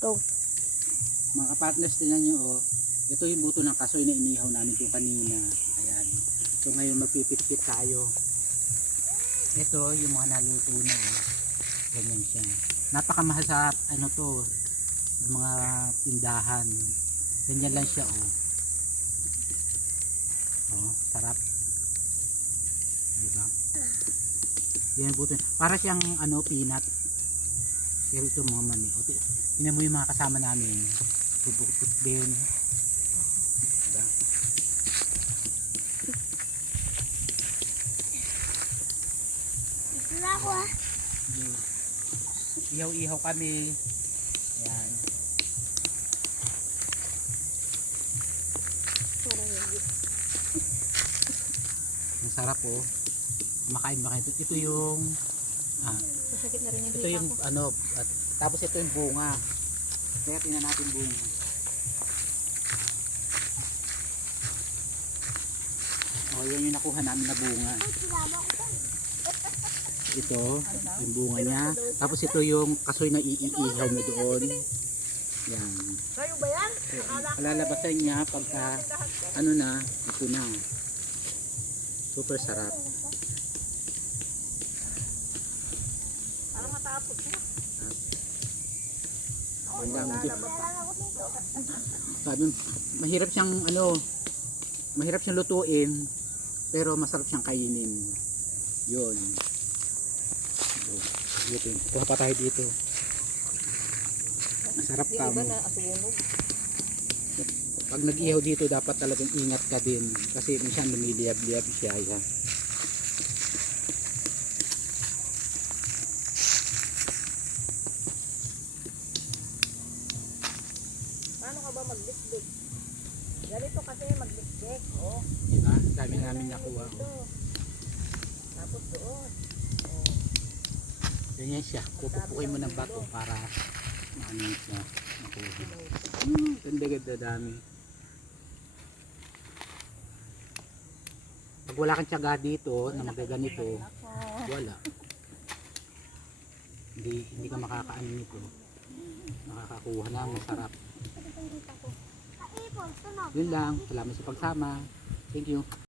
Go. Mga kapartners, tingnan nyo, oh. Ito yung buto ng kasoy na inihaw namin yung kanina. Ayan. So ngayon magpipit-pit tayo. Ito yung mga naluto na, oh. Ganyan siya. Napakamahal sa ano to, yung mga tindahan. Ganyan lang siya, oh. Oh, sarap. Diba? Yan yung buto. Para siyang ano, peanut. Pero ito mga mani. O, tingnan mo yung mga kasama namin. Bubuktot din. Diba? Ito na ako ah. Ihaw-ihaw kami. Ayan. Ang sarap, oh. Makain ba kayo? Ito yung Masakit na rin yung ito yung ano, at tapos ito yung bunga. Kaya tingnan natin bunga. Oh, yan yung nakuha namin na bunga. Ito, yung bunga niya. Tapos ito yung kasoy na iihaw mo doon. Yan. Kayo ba yan? Lalabasan niya pagka ano na, ito na. Super sarap. Parang matapos na. Ang dami dito. Sabi, mahirap siyang ano, mahirap siyang lutuin, pero masarap siyang kainin. Yun. Dito. Kuha pa tayo dito. Masarap ka mo. Pag nag-ihaw dito, dapat talagang ingat ka din. Kasi minsan lumiliyab-liyab siya. Yan. Paano ka ba magdikdik? Ganito kasi magdikdik. Oo. Diba? Dami namin nakuha. Oh. Tapos doon. Ganyan siya. Pupupukin mo ng bato para maano siya. Makuha. Ganda-ganda dami. Pag wala kang tiyaga dito na magaganito, wala. Hindi ka makakaano nito. Makakakuha lang, masarap. Yun lang. Salamat sa pagsama. Thank you.